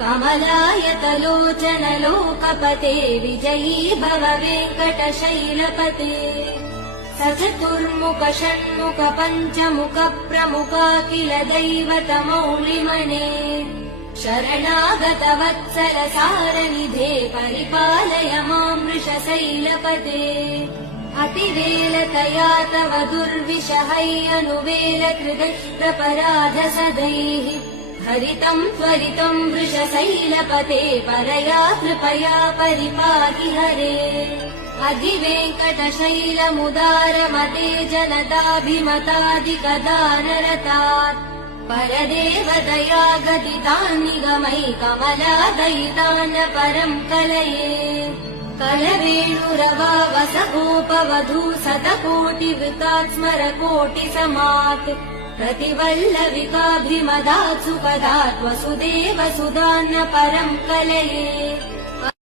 कमलायतलोचन लोकपते विजयी भव वेङ्कटशैलपते सचतुर्मुख षण्मुख पञ्चमुख प्रमुखाखिल दैवतमौलिमने शरणागत वत्सल सारनिधे परिपालय मां वृषशैलपते अतिवेलतया तव दुर्विषहैयनुवेल कृतप्रपराध सदैः हरितं त्वरितं वृषशैलपते परया कृपया परिपाहि हरे अधिवेङ्कटशैलमुदारमते जनताभिमतादिगदानरतात् परदेवदया गदितान्निगमै कमलादयितान् परं कलये कलवेणुरवावसगोपवधू शतकोटिवृतात् स्मरकोटिसमात् प्रतिवल्लविकाभिमदात् सुपदात् वसुदेव सुधान्न परं कलये